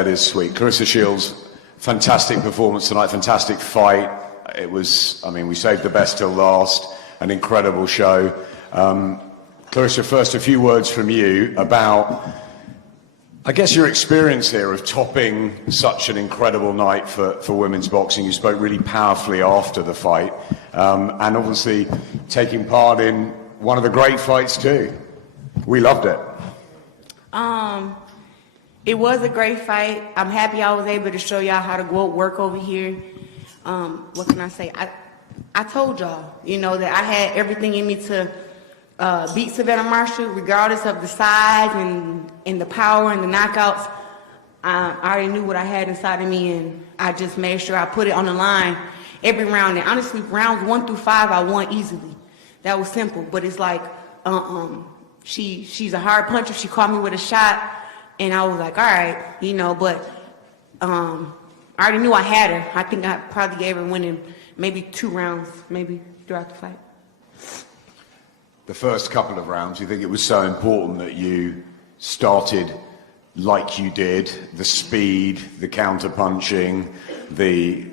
That is sweet. Claressa Shields, fantastic performance tonight, fantastic fight. It was, I mean, we saved the best till last, an incredible show. Claressa, first a few words from you about, I guess, your experience here of topping such an incredible night for women's boxing. You spoke really powerfully after the fight, and obviously taking part in one of the great fights too. We loved it. It was a great fight. I'm happy I was able to show y'all how to GWOAT work over here. What can I say? I told y'all, you know, that I had everything in me to beat Savannah Marshall, regardless of the size and the power and the knockouts. I already knew what I had inside of me, and I just made sure I put it on the line every round. And honestly, rounds 1 through 5, I won easily. That was simple. But it's like, she's a hard puncher. She caught me with a shot. And I was like, all right, you know, but I already knew I had her. I think I probably gave her winning maybe 2 rounds, maybe, throughout the fight. The first couple of rounds, you think it was so important that you started like you did, the speed, the counter-punching, the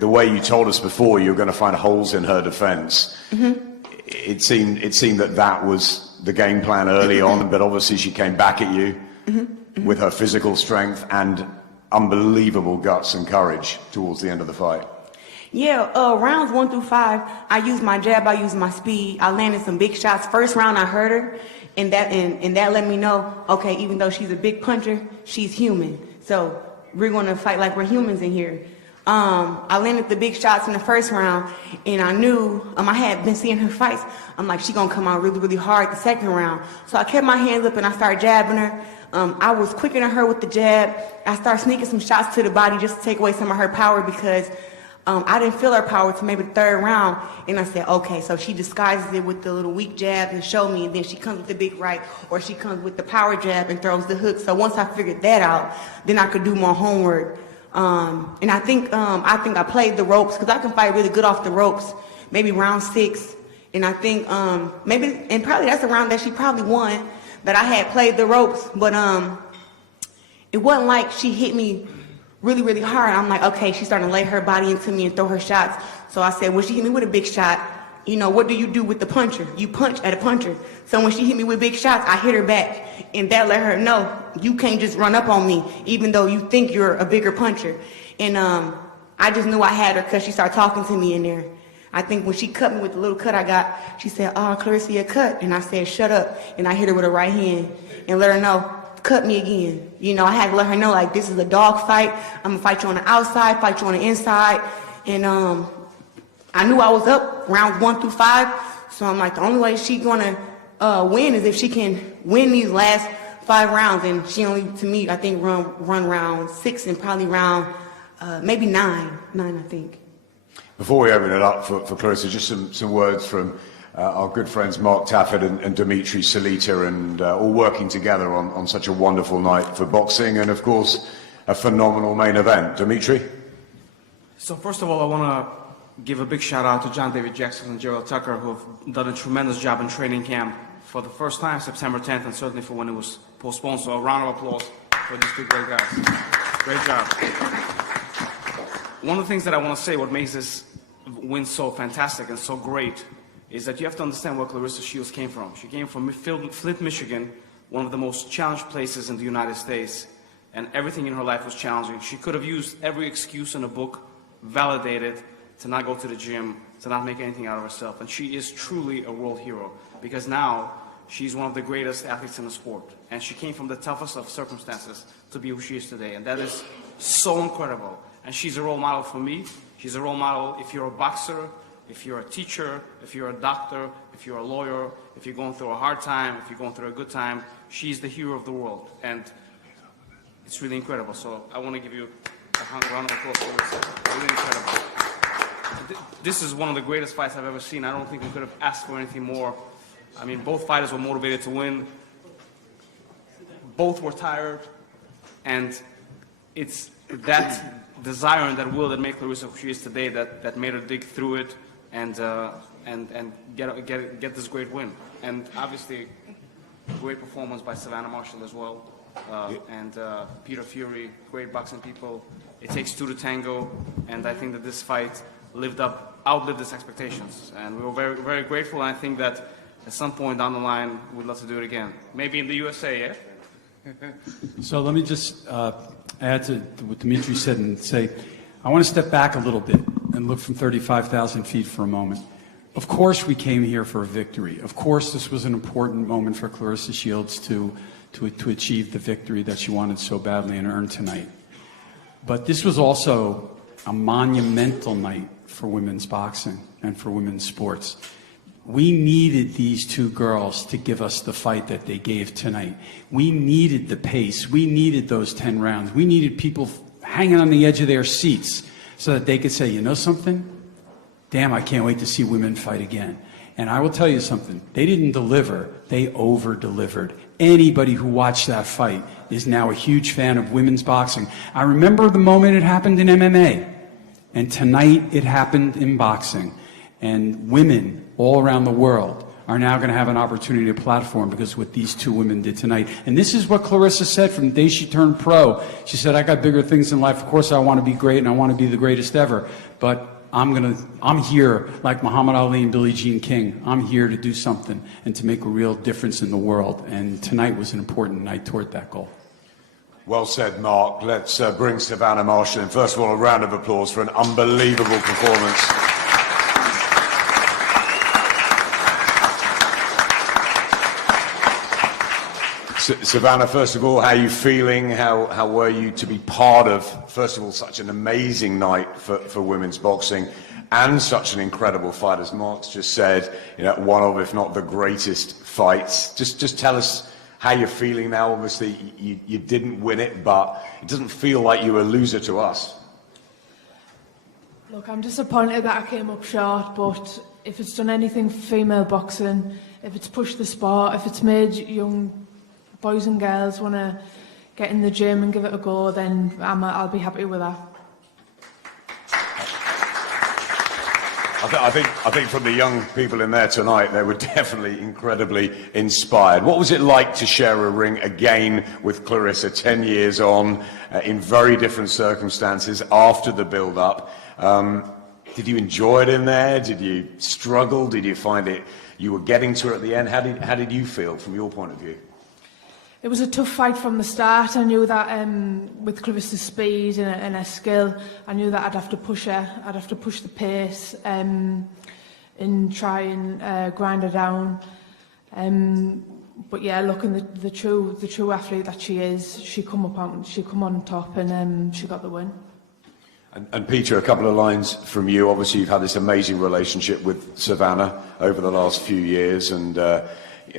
way you told us before you were going to find holes in her defense. Mm-hmm. It seemed that was the game plan early on, but obviously she came back at you. Mm-hmm. With her physical strength and unbelievable guts and courage towards the end of the fight. Yeah, rounds 1 through 5, I used my jab, I used my speed, I landed some big shots. First round I hurt her, and that let me know, okay, even though she's a big puncher, she's human. So we're gonna fight like we're humans in here. I landed the big shots in the first round, and I knew, I had been seeing her fights, I'm like, she gonna come out really, really hard the second round. So I kept my hands up and I started jabbing her. I was quicker than her with the jab. I started sneaking some shots to the body just to take away some of her power because I didn't feel her power till maybe the 3rd round. And I said, okay, so she disguises it with the little weak jab and show me, and then she comes with the big right, or she comes with the power jab and throws the hook. So once I figured that out, then I could do more homework. And I think I played the ropes because I can fight really good off the ropes, maybe round 6. And I think probably that's a round that she probably won, that I had played the ropes, but it wasn't like she hit me really, really hard. I'm like, okay, she's starting to lay her body into me and throw her shots. So I said, when she hit me with a big shot, you know, what do you do with the puncher? You punch at a puncher. So when she hit me with big shots, I hit her back, and that let her know, you can't just run up on me, even though you think you're a bigger puncher. And I just knew I had her because she started talking to me in there. I think when she cut me with the little cut I got, she said, oh, Claressa, you cut. And I said, shut up. And I hit her with her right hand and let her know, cut me again. You know, I had to let her know, like, this is a dog fight. I'm going to fight you on the outside, fight you on the inside. And I knew I was up rounds 1 through 5. So I'm like, the only way she's going to win is if she can win these last 5 rounds. And she only, to me, I think, run round 6 and probably round maybe 9, I think. Before we open it up for Claressa, just some words from our good friends Mark Tafford and Dimitri Salita, and all working together on such a wonderful night for boxing, and of course a phenomenal main event. Dimitri? So first of all, I want to give a big shout out to John David Jackson and Gerald Tucker, who have done a tremendous job in training camp for the first time, September 10th, and certainly for when it was postponed. So a round of applause for these 2 great guys. Great job. One of the things that I want to say, what makes this win so fantastic and so great, is that you have to understand where Claressa Shields came from. She came from Flint, Michigan, one of the most challenged places in the United States, and everything in her life was challenging. She could have used every excuse in the book, validated, to not go to the gym, to not make anything out of herself. And she is truly a world hero, because now she's one of the greatest athletes in the sport. And she came from the toughest of circumstances to be who she is today. And that is so incredible. And she's a role model for me. She's a role model if you're a boxer, if you're a teacher, if you're a doctor, if you're a lawyer, if you're going through a hard time, if you're going through a good time. She's the hero of the world. And it's really incredible. So I want to give you a round of applause for this. Really incredible. This is one of the greatest fights I've ever seen. I don't think we could have asked for anything more. I mean, both fighters were motivated to win. Both were tired. And it's that desire and that will that made Claressa who she is today, that made her dig through it and get this great win. And obviously, great performance by Savannah Marshall as well. and Peter Fury, great boxing people. It takes two to tango, and I think that this fight outlived its expectations, and we were very, very grateful. And I think that at some point down the line, we'd love to do it again, maybe in the USA. Yeah. So let me just add to what Dimitri said and say, I want to step back a little bit and look from 35,000 feet for a moment. Of course we came here for a victory. Of course this was an important moment for Claressa Shields to achieve the victory that she wanted so badly and earn tonight. But this was also a monumental night for women's boxing and for women's sports. We needed these two girls to give us the fight that they gave tonight. We needed the pace. We needed those 10 rounds. We needed people hanging on the edge of their seats so that they could say, you know something? Damn, I can't wait to see women fight again. And I will tell you something. They didn't deliver. They over-delivered. Anybody who watched that fight is now a huge fan of women's boxing. I remember the moment it happened in MMA. And tonight it happened in boxing. And women all around the world are now going to have an opportunity to platform because of what these two women did tonight. And this is what Claressa said from the day she turned pro. She said, I got bigger things in life. Of course I want to be great and I want to be the greatest ever. But I'm here like Muhammad Ali and Billie Jean King. I'm here to do something and to make a real difference in the world. And tonight was an important night toward that goal. Well said, Mark. Let's bring Savannah Marshall in. First of all, a round of applause for an unbelievable performance. Savannah, first of all, how are you feeling? How were you to be part of, first of all, such an amazing night for women's boxing and such an incredible fight, as Mark's just said, you know, one of, if not the greatest fights. Just tell us how you're feeling now. Obviously, you didn't win it, but it doesn't feel like you were a loser to us. Look, I'm disappointed that I came up short, but if it's done anything for female boxing, if it's pushed the sport, if it's made young boys and girls want to get in the gym and give it a go, then I'll be happy with that. I think from the young people in there tonight, they were definitely incredibly inspired. What was it like to share a ring again with Claressa 10 years on, in very different circumstances after the build-up? Did you enjoy it in there? Did you struggle? Did you find it you were getting to it at the end? How did you feel from your point of view? It was a tough fight from the start. I knew that with Claressa's speed and her skill, I knew that I'd have to push her. I'd have to push the pace and try and grind her down. But yeah, looking the true athlete that she is, she come on top and she got the win. And Peter, a couple of lines from you. Obviously, you've had this amazing relationship with Savannah over the last few years, and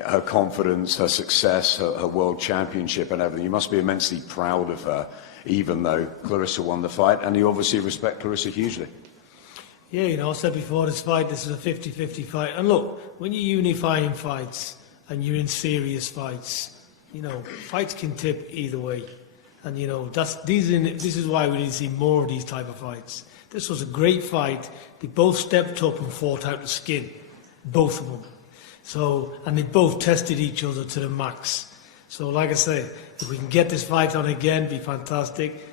her confidence, her success, her world championship and everything. You must be immensely proud of her, even though Claressa won the fight, and you obviously respect Claressa hugely. Yeah, you know, I said before this fight, this is a 50-50 fight. And look, when you're unifying fights and you're in serious fights, you know, fights can tip either way. And, you know, this is why we need to see more of these type of fights. This was a great fight. They both stepped up and fought out the skin, both of them. So, and they both tested each other to the max. So, like I say, if we can get this fight on again, it'd be fantastic.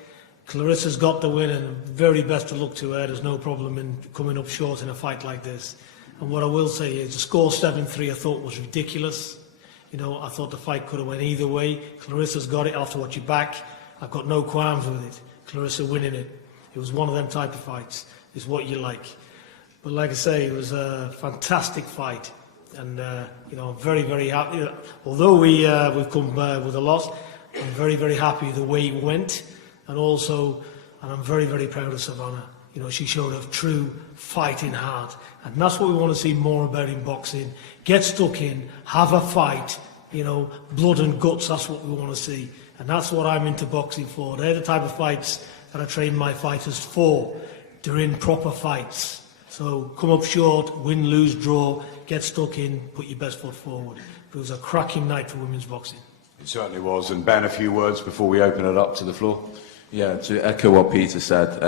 Claressa's got the win, and very best of luck to her. There's no problem in coming up short in a fight like this. And what I will say is, the score 7-3 I thought was ridiculous. You know, I thought the fight could have went either way. Claressa's got it after what you back. I've got no qualms with it. Claressa winning it. It was one of them type of fights. It's what you like. But like I say, it was a fantastic fight. And, you know, I'm very, very happy. Although we've come with a loss, I'm very, very happy the way it went. And I'm very, very proud of Savannah. You know, she showed a true fighting heart. And that's what we want to see more about in boxing. Get stuck in, have a fight, you know, blood and guts, that's what we want to see. And that's what I'm into boxing for. They're the type of fights that I train my fighters for. They're in proper fights. So come up short, win, lose, draw, get stuck in, put your best foot forward. But it was a cracking night for women's boxing. It certainly was. And Ben, a few words before we open it up to the floor. Yeah, to echo what Peter said,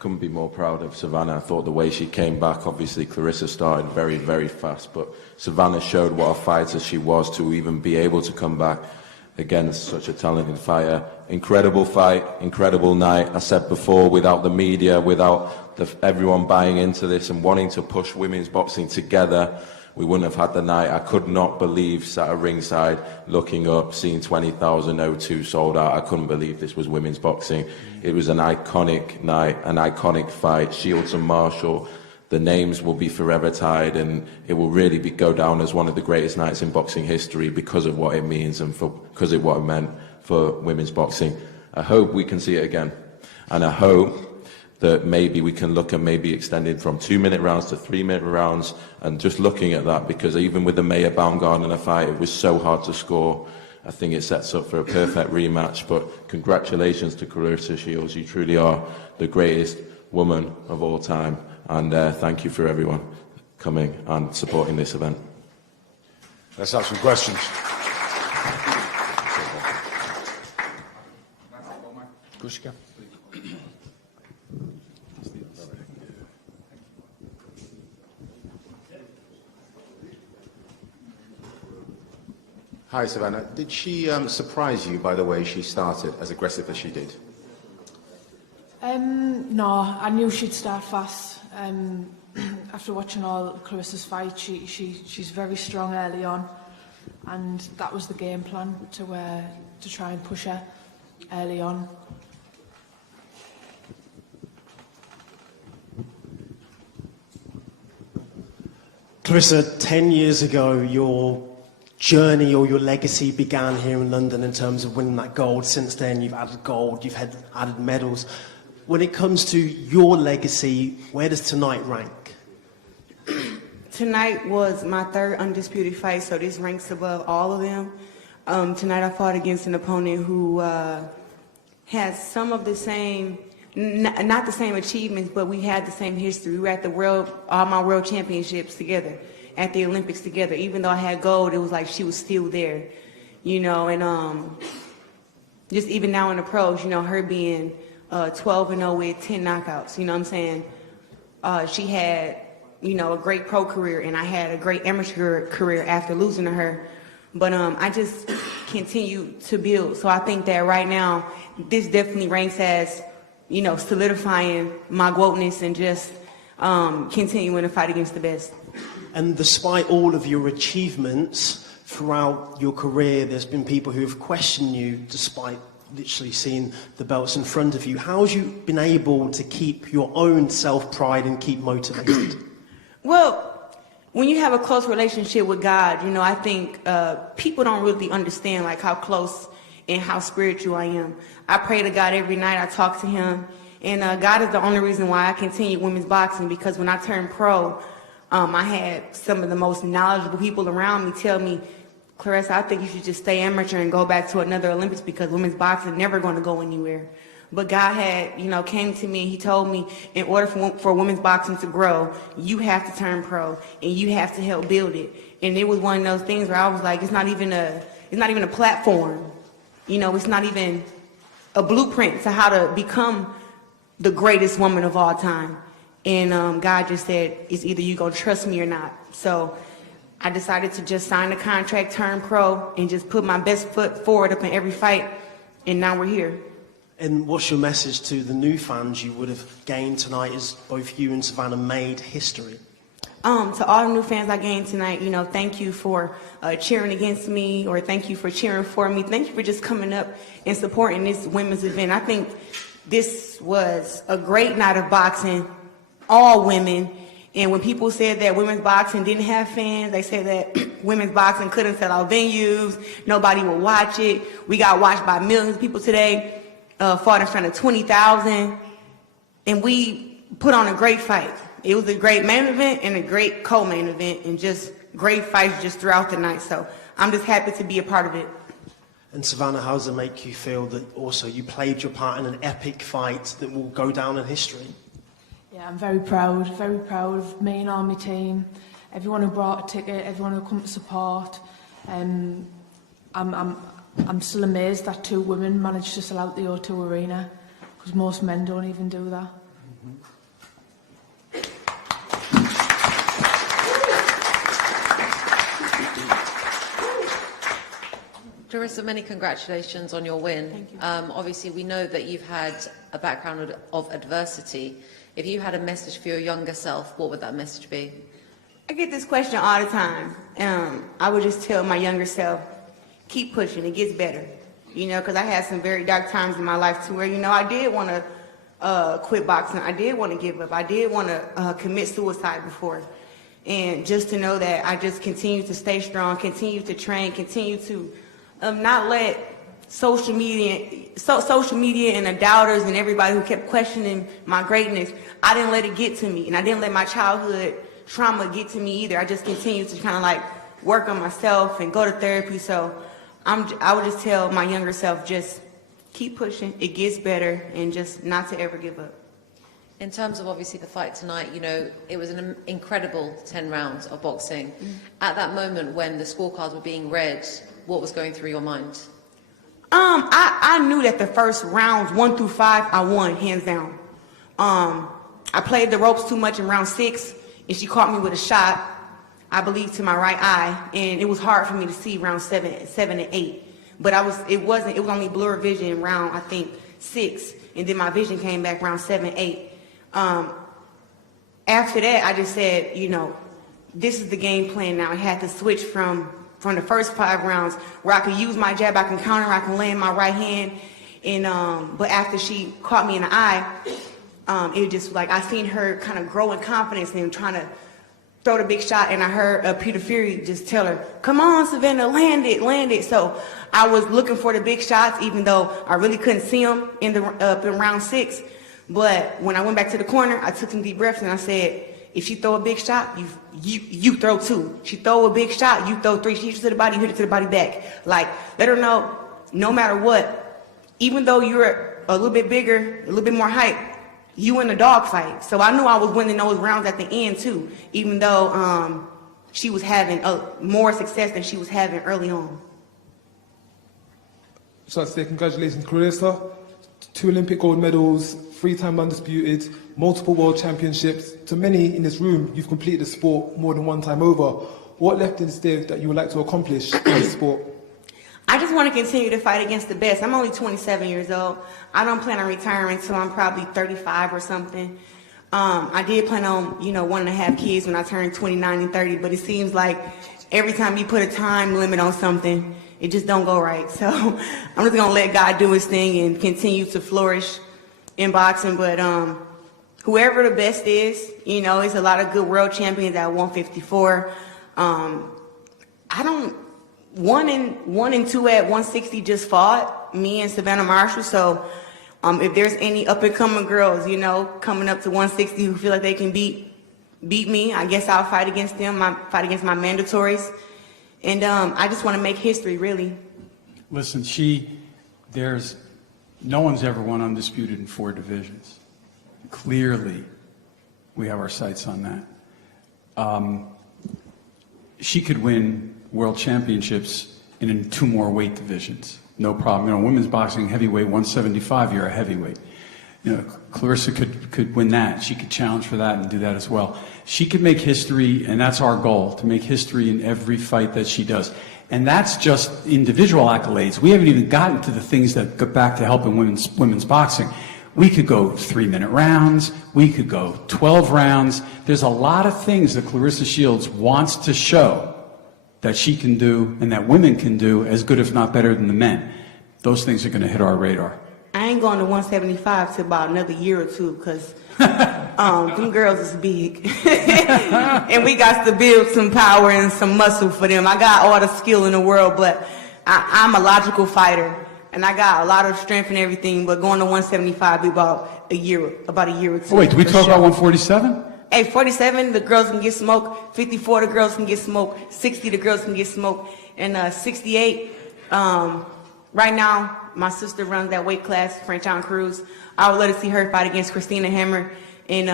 couldn't be more proud of Savannah. I thought the way she came back, obviously Claressa started very, very fast, but Savannah showed what a fighter she was to even be able to come back against such a talented fighter. Incredible fight, incredible night. I said before, without the media, without everyone buying into this and wanting to push women's boxing together, we wouldn't have had the night. I could not believe, sat at ringside, looking up, seeing 20,000 O2 sold out. I couldn't believe this was women's boxing. It was an iconic night, an iconic fight. Shields and Marshall, the names will be forever tied, and it will really go down as one of the greatest nights in boxing history because of what it means and because of what it meant for women's boxing. I hope we can see it again, and I hope that maybe we can look at maybe extending from 2-minute rounds to 3-minute rounds, and just looking at that, because even with the Maya Baumgardner fight, it was so hard to score. I think it sets up for a perfect rematch. But congratulations to Claressa Shields. You truly are the greatest woman of all time. And thank you for everyone coming and supporting this event. Let's have some questions. Kushka. Hi, Savannah. Did she surprise you by the way she started, as aggressive as she did? No, I knew she'd start fast. After watching all Claressa's fights, she's very strong early on, and that was the game plan, to try and push her early on. Claressa, 10 years ago, your journey or your legacy began here in London in terms of winning that gold. Since then, you've added gold, you've added medals. When it comes to your legacy, where does tonight rank? Tonight was my third undisputed fight, so this ranks above all of them. Tonight I fought against an opponent who has some of the same, not the same achievements, but we had the same history. We were at all my world championships together, at the Olympics together. Even though I had gold, it was like she was still there, you know. And just even now in the pros, you know, her being 12-0 with 10 knockouts, you know what I'm saying? She had, you know, a great pro career, and I had a great amateur career after losing to her. But I just continue to build. So I think that right now, this definitely ranks as, you know, solidifying my GWOATness and just continuing to fight against the best. And despite all of your achievements throughout your career, there's been people who have questioned you despite literally seeing the belts in front of you. How have you been able to keep your own self-pride and keep motivated? Well, when you have a close relationship with God, you know, I think people don't really understand like how close and how spiritual I am. I pray to God every night. I talk to him. And God is the only reason why I continue women's boxing, because when I turned pro, I had some of the most knowledgeable people around me tell me, Claressa, I think you should just stay amateur and go back to another Olympics, because women's boxing never going to go anywhere. But God had, you know, came to me and he told me, in order for women's boxing to grow, you have to turn pro and you have to help build it. And it was one of those things where I was like, it's not even a platform. You know, it's not even a blueprint to how to become the greatest woman of all time. And God just said, it's either you gonna trust me or not. So I decided to just sign the contract, turn pro, and just put my best foot forward up in every fight. And now we're here. And what's your message to the new fans you would have gained tonight as both you and Savannah made history? To all the new fans I gained tonight, you know, thank you for cheering against me, or thank you for cheering for me. Thank you for just coming up and supporting this women's event. I think this was a great night of boxing, all women. And when people said that women's boxing didn't have fans, they said that women's boxing couldn't sell out venues, nobody would watch it. We got watched by millions of people today, fought in front of 20,000, and we put on a great fight. It was a great main event and a great co-main event, and just great fights just throughout the night. So I'm just happy to be a part of it. And Savannah, how does it make you feel that also you played your part in an epic fight that will go down in history? Yeah, I'm very proud of me and all my team, everyone who brought a ticket, everyone who come to support. I'm still amazed that 2 women managed to sell out the O2 Arena, because most men don't even do that. Claressa, many congratulations on your win. Thank you. Obviously, we know that you've had a background of adversity. If you had a message for your younger self, what would that message be? I get this question all the time. I would just tell my younger self, keep pushing, it gets better. You know, because I had some very dark times in my life too where, you know, I did want to quit boxing. I did want to give up. I did want to commit suicide before. And just to know that I just continue to stay strong, continue to train, continue to not let social media and the doubters and everybody who kept questioning my greatness, I didn't let it get to me. And I didn't let my childhood trauma get to me either. I just continued to kind of like work on myself and go to therapy. So I would just tell my younger self, just keep pushing, it gets better, and just not to ever give up. In terms of obviously the fight tonight, you know, it was an incredible 10 rounds of boxing. At that moment when the scorecards were being read, what was going through your mind? I knew that the first rounds 1 through 5, I won hands down. I played the ropes too much in round 6, and she caught me with a shot, I believe, to my right eye, and it was hard for me to see round 7 and 8. But it was only blurred vision in round, I think, 6, and then my vision came back round 7, 8. After that, I just said, you know, this is the game plan now. I had to switch from the first 5 rounds where I could use my jab, I can counter, I can land my right hand, and but after she caught me in the eye, it just like I seen her kind of grow in confidence and trying to throw the big shot, and I heard Peter Fury just tell her, "Come on, Savannah, land it." So I was looking for the big shots, even though I really couldn't see them in round 6. But when I went back to the corner, I took some deep breaths and I said, if she throw a big shot, you throw 2. She throw a big shot, you throw 3. She hits it to the body, you hit it to the body back. Like, let her know, no matter what, even though you're a little bit bigger, a little bit more height, you in a dog fight. So I knew I was winning those rounds at the end too, even though she was having more success than she was having early on. So I'd say congratulations, Claressa. 2 Olympic gold medals, 3-time undisputed, multiple world championships. To many in this room, you've completed the sport more than 1 time over. What left instead that you would like to accomplish in the sport? I just want to continue to fight against the best. I'm only 27 years old. I don't plan on retiring until I'm probably 35 or something. I did plan on, you know, wanting to have kids when I turned 29 and 30, but it seems like every time you put a time limit on something, it just don't go right. So I'm just gonna let God do his thing and continue to flourish in boxing. But whoever the best is, you know, it's a lot of good world champions at 154. One and two at 160 just fought, me and Savannah Marshall. So if there's any up and coming girls, you know, coming up to 160 who feel like they can beat me, I guess I'll fight against them. I fight against my mandatories. And I just want to make history, really. Listen, no one's ever won undisputed in 4 divisions. Clearly, we have our sights on that. She could win world championships in 2 more weight divisions. No problem. You know, women's boxing, heavyweight, 175, you're a heavyweight. You know, Claressa could win that. She could challenge for that and do that as well. She could make history, and that's our goal, to make history in every fight that she does. And that's just individual accolades. We haven't even gotten to the things that go back to helping women's boxing. We could go 3-minute rounds. We could go 12 rounds. There's a lot of things that Claressa Shields wants to show that she can do and that women can do as good, if not better, than the men. Those things are going to hit our radar. I ain't going to 175 till about another year or 2 because them girls is big. And we got to build some power and some muscle for them. I got all the skill in the world, but I'm a logical fighter. And I got a lot of strength and everything, but going to 175 be about a year or 2. Oh, wait, did we talk about 147? Hey, 47, the girls can get smoked. 54, the girls can get smoked. 60, the girls can get smoked. And 68, right now, my sister runs that weight class, Franchon Cruz. I would love to see her fight against Christina Hammer. And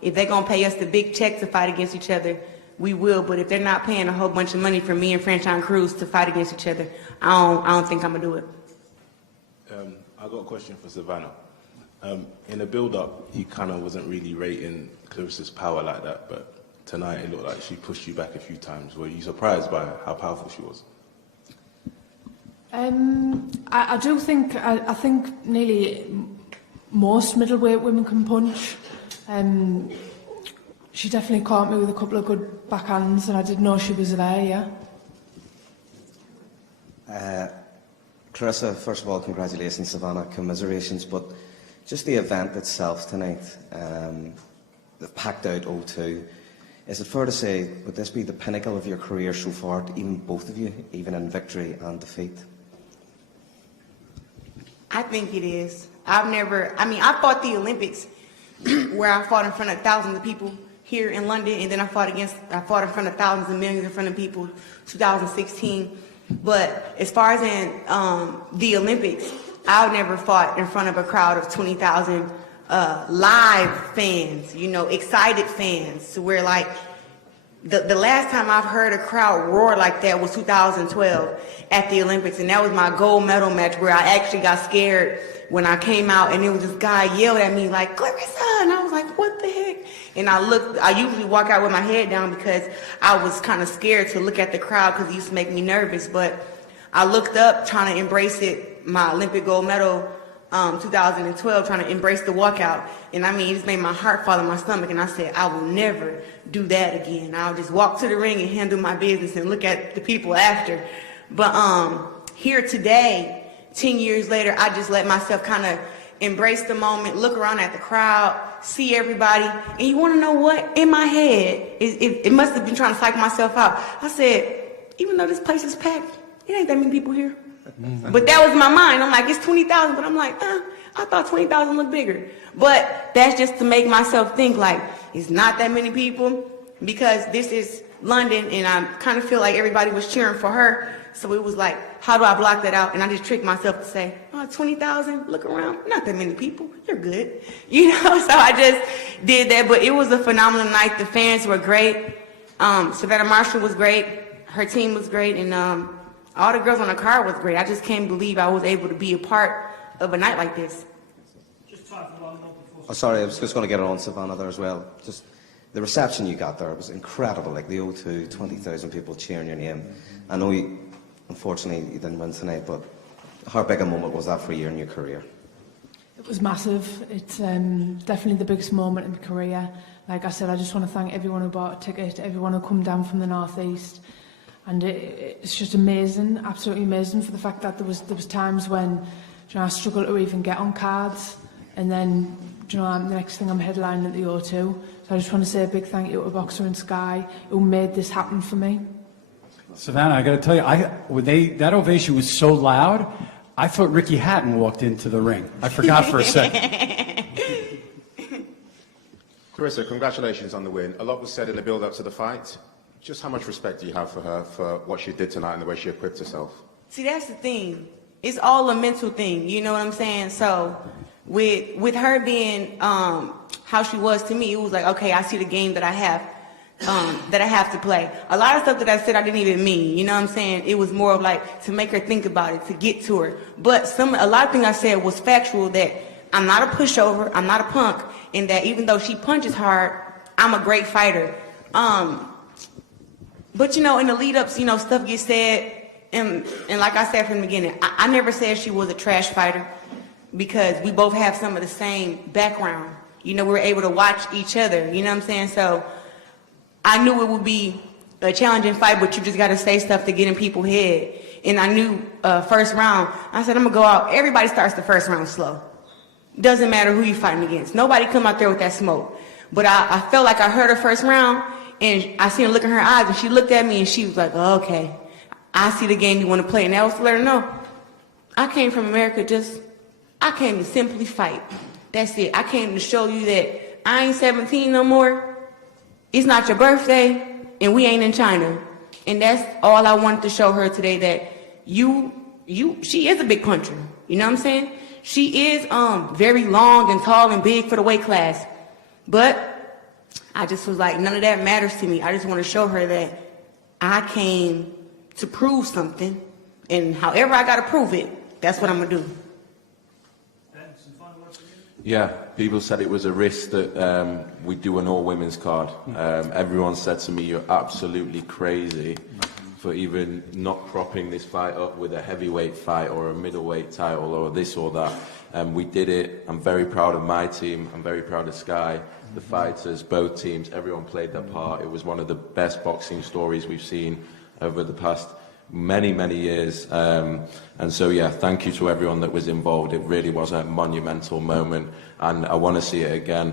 if they're going to pay us the big check to fight against each other, we will. But if they're not paying a whole bunch of money for me and Franchon Cruz to fight against each other, I don't think I'm going to do it. I got a question for Savannah. In the build-up, you kind of wasn't really rating Claressa's power like that, but tonight it looked like she pushed you back a few times. Were you surprised by how powerful she was? I do think, I think nearly most middleweight women can punch. She definitely caught me with a couple of good backhands, and I didn't know she was there, yeah. Claressa, first of all, congratulations, Savannah, commiserations, but just the event itself tonight, the packed out O2, is it fair to say, would this be the pinnacle of your career so far, even both of you, even in victory and defeat? I think it is. I fought the Olympics where I fought in front of thousands of people here in London, and then I fought in front of thousands and millions in front of people 2016. But as far as in the Olympics, I've never fought in front of a crowd of 20,000 live fans, you know, excited fans, where like the last time I've heard a crowd roar like that was 2012 at the Olympics, and that was my gold medal match where I actually got scared when I came out, and there was this guy yelled at me like, "Claressa," and I was like, "What the heck?" And I usually walk out with my head down because I was kind of scared to look at the crowd because it used to make me nervous, but I looked up trying to embrace it, my Olympic gold medal 2012, trying to embrace the walkout, and I mean, it just made my heart fall in my stomach, and I said, I will never do that again. I'll just walk to the ring and handle my business and look at the people after. But here today, 10 years later, I just let myself kind of embrace the moment, look around at the crowd, see everybody, and you want to know what? In my head, it must have been trying to psych myself out. I said, even though this place is packed, it ain't that many people here. But that was my mind. I'm like, it's 20,000, but I'm like, I thought 20,000 looked bigger. But that's just to make myself think like, it's not that many people, because this is London, and I kind of feel like everybody was cheering for her. So it was like, how do I block that out? And I just tricked myself to say, 20,000, look around, not that many people, you're good. You know, so I just did that, but it was a phenomenal night. The fans were great. Savannah Marshall was great. Her team was great, and all the girls on the card was great. I just can't believe I was able to be a part of a night like this. Oh, sorry, I was just going to get it on Savannah there as well. Just the reception you got there was incredible. Like the O2, 20,000 people cheering your name. I know unfortunately you didn't win tonight, but how big a moment was that for you in your career? It was massive. It's definitely the biggest moment in my career. Like I said, I just want to thank everyone who bought a ticket, everyone who come down from the northeast. And it's just amazing, absolutely amazing, for the fact that there was times when, you know, I struggled to even get on cards, and then, you know, the next thing I'm headlining at the O2. So I just want to say a big thank you to Boxer and Sky who made this happen for me. Savannah, I got to tell you, that ovation was so loud, I thought Ricky Hatton walked into the ring. I forgot for a second. Claressa, congratulations on the win. A lot was said in the build-up to the fight. Just how much respect do you have for her, for what she did tonight and the way she equipped herself? See, that's the thing. It's all a mental thing, you know what I'm saying? So with her being how she was to me, it was like, okay, I see the game that I have to play. A lot of stuff that I said I didn't even mean, you know what I'm saying? It was more of like to make her think about it, to get to her. But a lot of things I said was factual, that I'm not a pushover, I'm not a punk, and that even though she punches hard, I'm a great fighter. But, you know, in the lead-ups, you know, stuff gets said, and like I said from the beginning, I never said she was a trash fighter, because we both have some of the same background. You know, we were able to watch each other, you know what I'm saying? So I knew it would be a challenging fight, but you just got to say stuff to get in people's head. And I knew first round, I said, I'm going to go out. Everybody starts the first round slow. Doesn't matter who you're fighting against. Nobody come out there with that smoke. But I felt like I heard her first round, and I seen her look in her eyes, and she looked at me, and she was like, oh, okay, I see the game you want to play. And that was to let her know, I came from America I came to simply fight. That's it. I came to show you that I ain't 17 no more. It's not your birthday, and we ain't in China. And that's all I wanted to show her today, that she is a big puncher. You know what I'm saying? She is very long and tall and big for the weight class. But I just was like, none of that matters to me. I just want to show her that I came to prove something, and however I got to prove it, that's what I'm going to do. Yeah, people said it was a risk that we do an all-women's card. Everyone said to me, you're absolutely crazy for even not propping this fight up with a heavyweight fight or a middleweight title or this or that. We did it. I'm very proud of my team. I'm very proud of Sky, the fighters, both teams. Everyone played their part. It was one of the best boxing stories we've seen over the past many, many years. And so, yeah, thank you to everyone that was involved. It really was a monumental moment, and I want to see it again.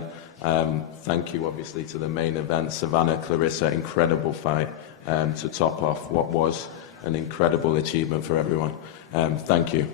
Thank you, obviously, to the main event, Savannah, Claressa, incredible fight to top off what was an incredible achievement for everyone. Thank you.